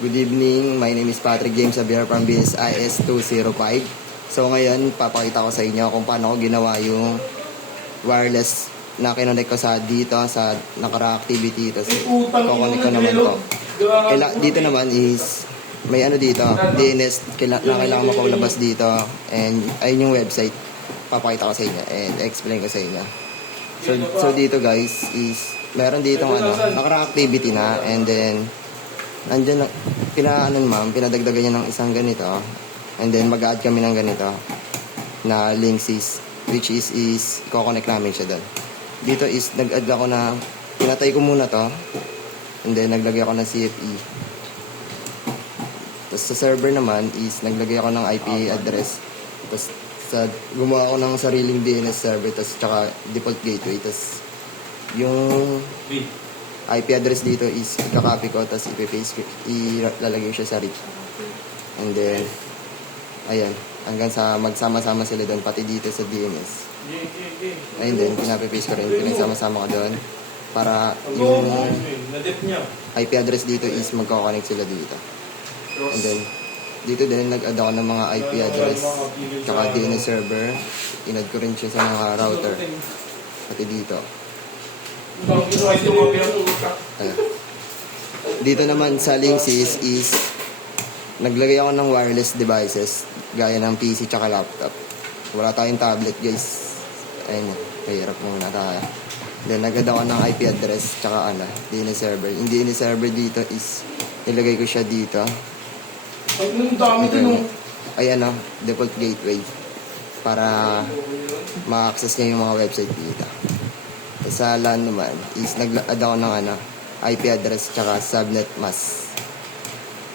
Good evening, my name is Patrick James Xavier from BSIS 205. So ngayon, papakita ko sa inyo kung paano ko ginawa yung wireless na kinonect ko sa dito, sa nakara-activity. Tapos kukonek ko naman to. Dito naman is, may ano dito, DNS na kailangan mapaulabas dito. And ayun yung website, papakita ko sa inyo and explain ko sa inyo. So dito guys, is meron dito nakara-activity na, and then andyan, pinadagdagan niya ng isang ganito, and then mag-add kami ng ganito na links which is i-connect namin siya doon. Dito is nag-add ako na, pinatay ko muna to, and then naglagay ako ng CFE. Tapos sa server naman is naglagay ako ng IP address. Tapos gumawa ako ng sariling DNS server, tapos tsaka default gateway. Tapos yung IP address dito is i-copy ko, tapos i-paste, ilalagay siya sa reach. And then, ayan, hanggang sa magsama-sama sila doon, pati dito sa DNS. And then, pinapaste ko rin, pinagsama-sama ko doon, para yung IP address dito is magkoconnect sila dito. And then, dito din, nag-add ako ng mga IP address, tsaka DNS server, in-add ko rin siya sa mga router, pati dito. Dito naman sa links is naglagay ako ng wireless devices gaya ng PC tsaka laptop. Wala tayong tablet guys, ayun, mahirap muna tayo. Then nagad ako ng IP address tsaka DNS server. Yung DNS server dito is nilagay ko siya dito. Ayan default gateway para ma-access niya yung mga website dito. Sa LAN naman is nag-add ako ng IP address tsaka subnet mask.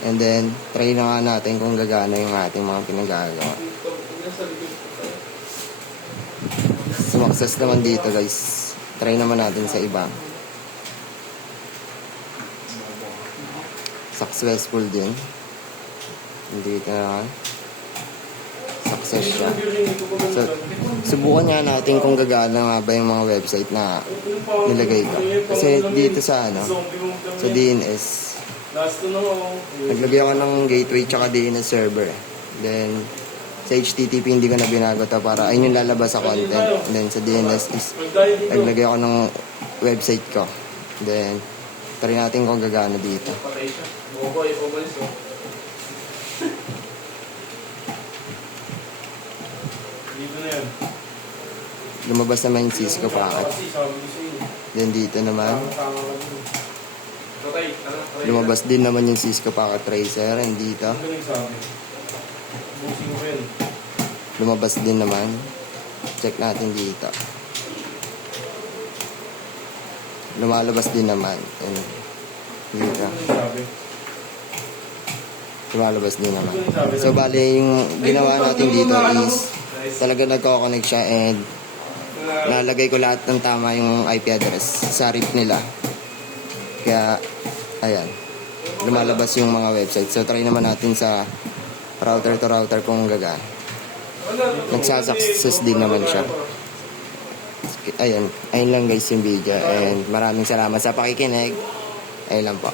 And then try na nga natin kung gagana yung ating mga pinagagawa. Sumakses naman dito guys. Try naman natin sa iba. Successful din. Dito na success siya. So, subukan nga natin kung gagana nga ba yung mga website na nilagay ko. Kasi dito sa sa DNS, naglagay ako ng gateway tsaka DNS server. Then, sa HTTP hindi ko na binago to para ayun yung lalabas sa content. Then, sa DNS is naglagay ako ng website ko. Then, try natin kung gagana dito. Dito na yan. Lumabas naman yung Cisco packet. Then dito naman, lumabas din naman yung Cisco packet tracer. And dito, lumabas din naman. Check natin dito. Lumalabas din naman. And dito, lumalabas din naman. So bali yung ginawa natin dito is talaga nagko-connect siya, and nalagay ko lahat ng tama yung IP address sa RIP nila. Kaya ayan, lumalabas yung mga website. So try naman natin sa router to router kung gagana. Nagsasuccess din naman siya. Ayun lang guys yung video, and maraming salamat sa pakikinig. Ayun lang po.